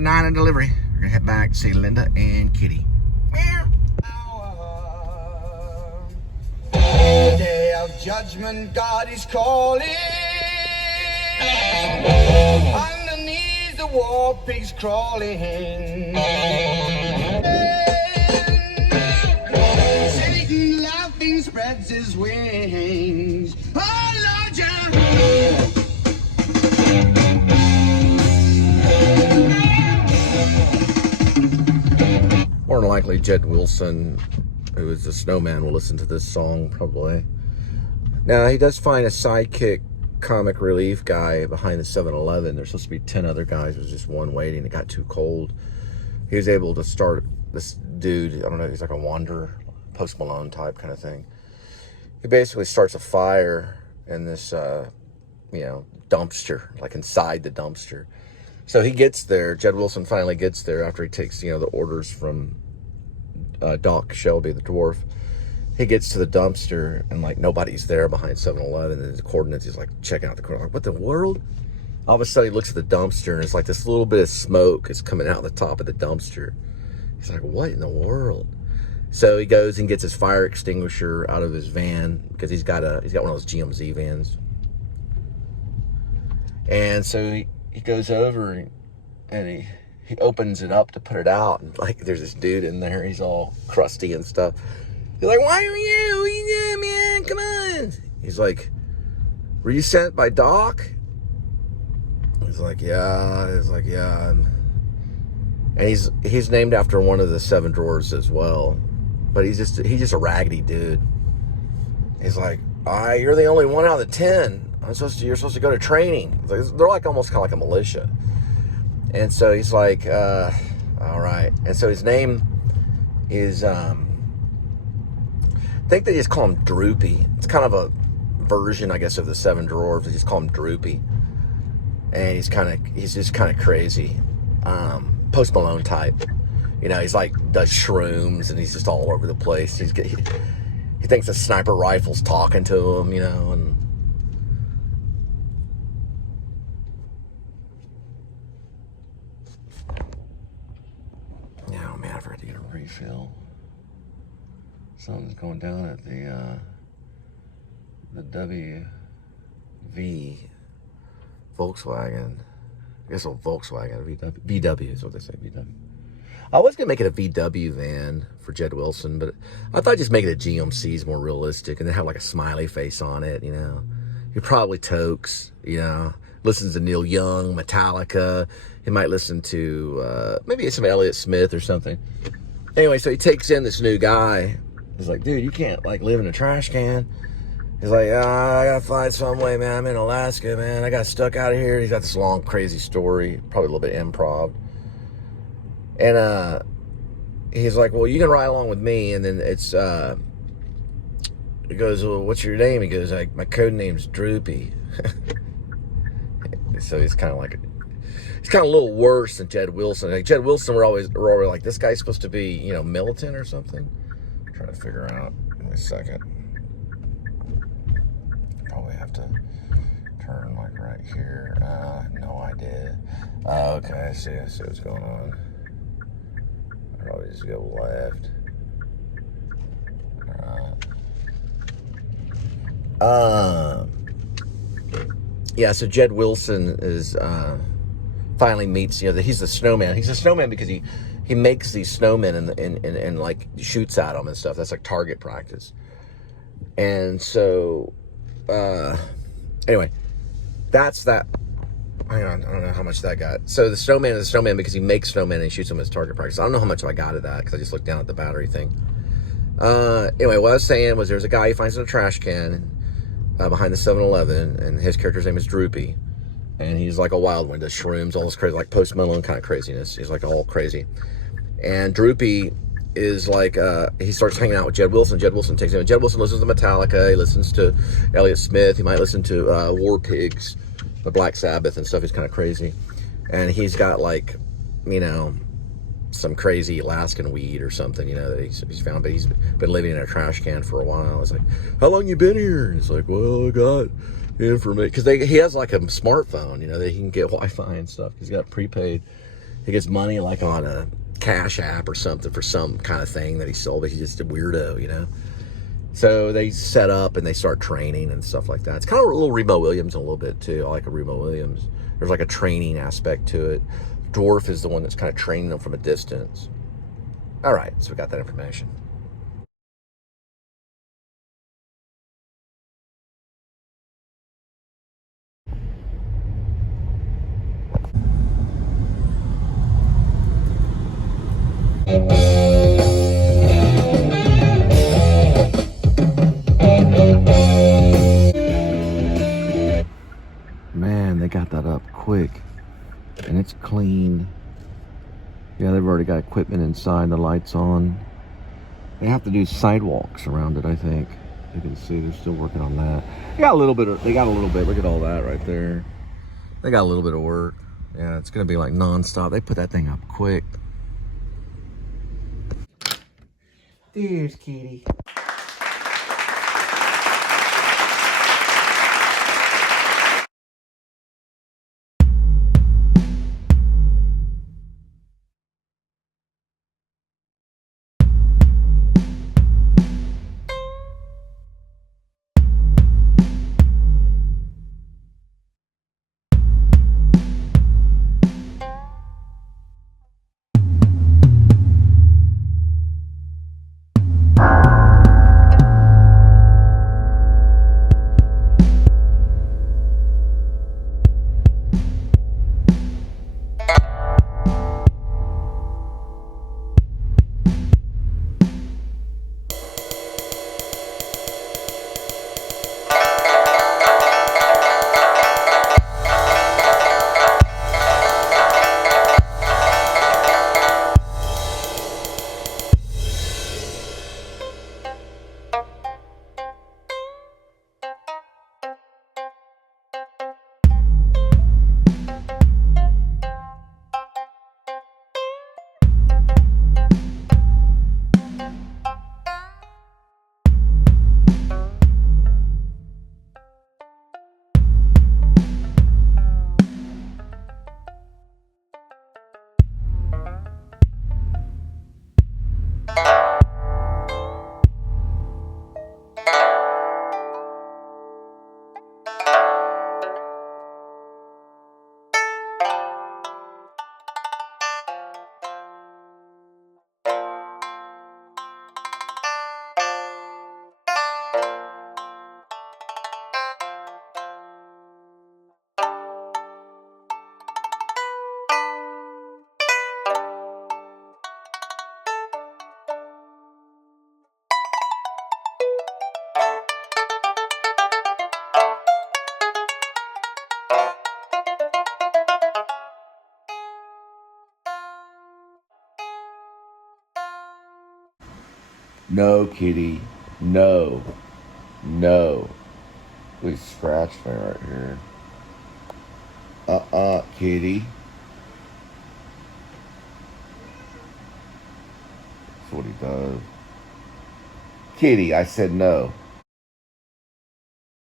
another night of delivery. We're gonna head back to see Linda and Kitty. Day of judgment, God is calling. Underneath the war pigs crawling. Satan laughing spreads his wings. Oh Lord, More than likely, Jed Wilson, who is the snowman, will listen to this song probably. Now, he does find a sidekick comic relief guy behind the 7-Eleven. There's supposed to be 10 other guys. There's just one waiting. It got too cold. He was able to start this dude. I don't know. He's like a wanderer, Post Malone type kind of thing. He basically starts a fire in this, dumpster, like inside the dumpster. So he gets there. Jed Wilson finally gets there after he takes, the orders from Doc Shelby, the dwarf. He gets to the dumpster and like nobody's there behind 7-Eleven, and the coordinates, he's like checking out the coordinates, like, what the world? All of a sudden he looks at the dumpster and it's like this little bit of smoke is coming out the top of the dumpster. He's like, what in the world? So he goes and gets his fire extinguisher out of his van, because he's got one of those GMZ vans. And so he goes over and he opens it up to put it out, and like there's this dude in there, he's all crusty and stuff. He's like, why are you? What are you doing, man? Come on. He's like, were you sent by Doc? He's like, yeah. He's like, yeah. And he's named after one of the 7 drawers as well. But he's just a raggedy dude. He's like, you're the only one out of the 10. You're supposed to go to training. They're like almost kind of like a militia. And so he's like, all right. And so his name is, I think they just call him Droopy. It's kind of a version, I guess, of the 7 drawers. They just call him Droopy. And he's just kind of crazy. Post Malone type. He's like, does shrooms, and he's just all over the place. He thinks a sniper rifle's talking to him, and oh man, I forgot to get a refill. Something's going down at the WV Volkswagen. I guess a Volkswagen, VW is what they say, VW. I was going to make it a VW van for Jed Wilson, but I thought just make it a GMC is more realistic, and then have like a smiley face on it, He probably tokes, listens to Neil Young, Metallica. He might listen to maybe some Elliott Smith or something. Anyway, so he takes in this new guy. He's like, dude, you can't like live in a trash can. He's like, I gotta find some way, man. I'm in Alaska, man. I got stuck out of here. He's got this long, crazy story, probably a little bit improv. And he's like, well, you can ride along with me. And then he goes, well, what's your name? He goes, like, my code name's Droopy. So he's kind of like, he's kind of a little worse than Jed Wilson. Like Jed Wilson, we're always like, this guy's supposed to be, militant or something. I'm trying to figure out. Give me a second. Probably have to turn like right here. No idea. Okay, I see what's going on. I'll probably just go left. Alright. Yeah, so Jed Wilson is finally meets, he's the snowman. He's a snowman because he makes these snowmen and like shoots at them and stuff. That's like target practice. And so anyway, that's that. Hang on, I don't know how much that got. So the snowman is a snowman because he makes snowmen and he shoots them as target practice. I don't know how much I got of that because I just looked down at the battery thing. Anyway, what I was saying was there's a guy he finds in a trash can behind the 7-Eleven, and his character's name is Droopy. And he's like a wild one, does shrooms, all this crazy, like Post Malone kind of craziness. He's like all crazy. And Droopy is like, he starts hanging out with Jed Wilson. Jed Wilson takes him. Jed Wilson listens to Metallica. He listens to Elliott Smith. He might listen to War Pigs, the Black Sabbath and stuff. He's kind of crazy. And he's got like, some crazy Alaskan weed or something, that he's found. But he's been living in a trash can for a while. It's like, how long you been here? And it's like, well, I got information. Because he has like a smartphone, that he can get Wi-Fi and stuff. He's got prepaid. he gets money like on a Cash App or something for some kind of thing that he sold, but he's just a weirdo, you know. So they set up and they start training and stuff like that. It's kind of a little Remo Williams a little bit too. I like a Remo Williams. There's like a training aspect to it. Dwarf is the one that's kind of training them from a distance. All right, so we got that information. Man, they got that up quick. And it's clean. Yeah, they've already got equipment inside, the lights on. They have to do sidewalks around it, I think. You can see they're still working on that. They got a little bit, look at all that right there. They got a little bit of work. Yeah, it's gonna be like non-stop. They put that thing up quick. There's Kitty. No, Kitty. No. No. We scratched me right here. Kitty. That's what he does. Kitty, I said no.